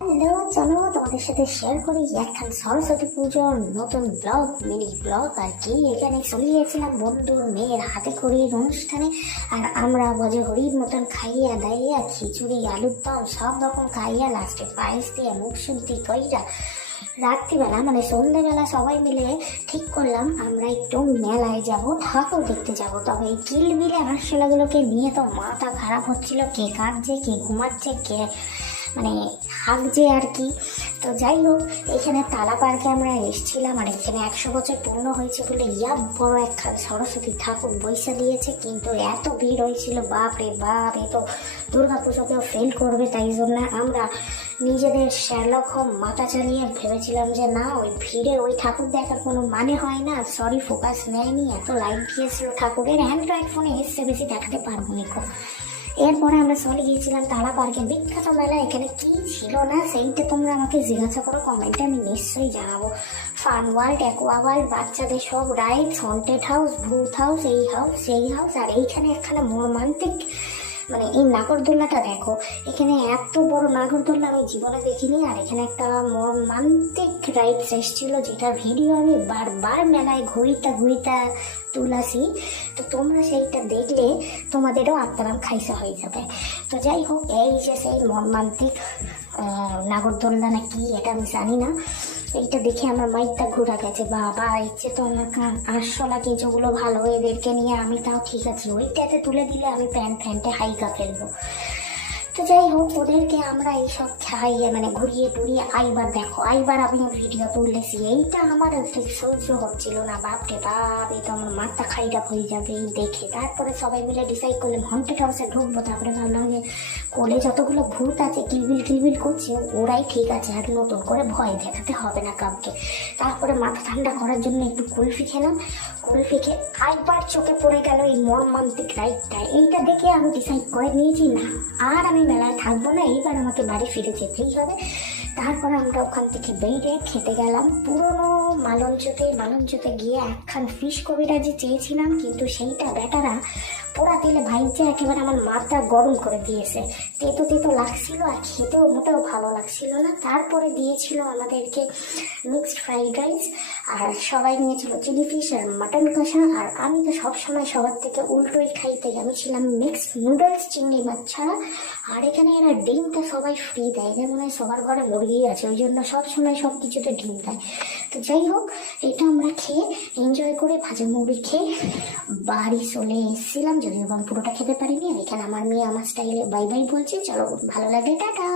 Hello, চলো তোমাদের সাথে শেয়ার করি একখান সরস্বতী পুজোর নতুন ব্লগ, মিনি ব্লগ আর কি। এখানে চলে গিয়েছিলাম বন্ধুর মেয়ের হাতে খড়ির অনুষ্ঠানে, আর আমরা বজে হরির মতন খাইয়া দাইয়া খিচুড়ি আলুর দম সব রকম খাইয়া লাস্টে পায়েস দিয়ে মুখ শুনতে কইরা রাত্রিবেলা মানে সন্ধ্যেবেলা সবাই মিলে ঠিক করলাম আমরা একটু মেলায় যাব, ঠাকুর দেখতে যাব। তবে এই কিলবিলে আরশোলাগুলোকে নিয়ে তো মাথা খারাপ হচ্ছিল, কে কাঁদছে কে ঘুমাচ্ছে কে মানে হাঁকছে আর কি। তো যাই হোক, এখানে তালা পার্কে আমরা এসেছিলাম, আর এখানে 100 বছর পূর্ণ হয়েছে বলে বড় একখান সরস্বতী ঠাকুর বৈশা দিয়েছে, কিন্তু এত ভিড় হয়েছিল বাপ রে বাপ, এ তো দুর্গা পুজোকেও ফেল করবে। তাই জন্য আমরা নিজেদের শ্যালক হোম মাথা চালিয়ে ভেবেছিলাম যে না, ওই ভিড়ে ওই ঠাকুর দেখার কোনো মানে হয় না। সরি, ফোকাস নেয়নি, এত লাইট দিয়েছিল ঠাকুরের, অ্যান্ড্রয়েড ফোনে এসছে, বেশি দেখাতে পারবো নিকো। এরপরে আমরা চলে গিয়েছিলাম তালা পার্কে, বিখ্যাত মেলা। এখানে কি ছিল না সেইটা তোমরা আমাকে জিজ্ঞাসা করো কমেন্টে, আমি নিশ্চয়ই জানাবো। ফান ওয়ার্ল্ড, অ্যাকোয়া ওয়ার্ল্ড, বাচ্চাদের সব রাইডস, হন্টেড হাউস, ভূত হাউস, এই হাউস সেই হাউস। আর এইখানে একখানা মর্মান্তিক মানে এই নাগরদোল্লাটা দেখো, এখানে এত বড় নাগরদোল্লা আমি জীবনে দেখিনি। আর এখানে একটা মর্মান্তিক রাইডস এসেছিল, যেটা ভিডিও আমি বারবার মেলায় ঘুরিতা ঘুরিতা তুলাসি। তো তোমরা সেইটা দেখলে তোমাদেরও আত্মারাম খাইসা হয়ে যাবে। তো যাই হোক, এই যে সেই মর্মান্তিক নাগরদোল্লা না কি এটা আমি জানি না, এইটা দেখে আমার মাইকটা ঘোরা গেছে। বাবা, ইচ্ছে তো আমার আরশোলা কেঁচোগুলো ভালো, এদেরকে নিয়ে আমি তাও ঠিক আছে, ওইটাতে তুলে দিলে আমি ফ্যান্টে হাইকা ফেলবো। তো যাই হোক, ওদেরকে আমরা এইসব খাইয়ে মানে ঘুরিয়ে টুরিয়ে আইবার দেখো, আইবার আমি ভিডিও তুলেছি। এইটা আমার ঠিক সহ্য হচ্ছিল না, বাপরে বাপ, এই তো আমার মাথা খাইরা হয়ে যাবে এই দেখে। তারপরে সবাই মিলে ডিসাইড করলাম হন্টেড হাউসে ঢুকবো। তারপরে ভাবলাম যে কোলে যতগুলো ভূত আছে কিলবিল করছে, ওরাই ঠিক আছে, আর নতুন করে ভয় দেখাতে হবে না কাউকে। তারপরে মাথা ঠান্ডা করার জন্য একটু কুলফি খেলাম। কুলফি খেয়ে আইবার চোখে পড়ে গেল এই মর্মান্তিক রাইডটা। এইটা দেখে আমি ডিসাইড করে নিয়েছি না, আর আমি মেলায় থাকবো না, এইবার আমাকে বাড়ি ফিরে যেতেই হবে। তারপর আমরা ওখান থেকে বেরিয়ে খেতে গেলাম পুরোনো মালঞ্চতে গিয়ে একখান ফিশ কবিরাজি চেয়েছিলাম, কিন্তু সেইটা বেটারা পোড়া তেলে ভাইজে একেবারে আমার মাথা গরম করে দিয়েছে। তেতো তেতো লাগছিল, আর খেতেও মোটেও ভালো লাগছিল না। তারপরে দিয়েছিল আমাদেরকে মিক্সড ফ্রাইড রাইস, আর সবাই নিয়েছিল চিলি ফিশ আর মাটন কষা। আর আমি তো সবসময় সবার থেকে উল্টোই খাইতে, আমি ছিলাম মিক্সড নুডলস চিংড়ি মাছ ছাড়া। আর এখানে এরা ডিমটা সবাই ফ্রি দেয়, যেমন সবার ঘরে মুরগি আছে, ওই জন্য সবসময় সব কিছুতে ডিম দেয়। তো যাই হোক, এটা আমরা খেয়ে এনজয় করে ভাজা মুড়ি খেয়ে বাড়ি চলে এসেছিলাম, যদিও আমি পুরোটা খেতে পারিনি। এখানে আমার মেয়ে আমার স্টাইলে বাই বাই বলছে। চলো, ভালো লাগে, টাটা।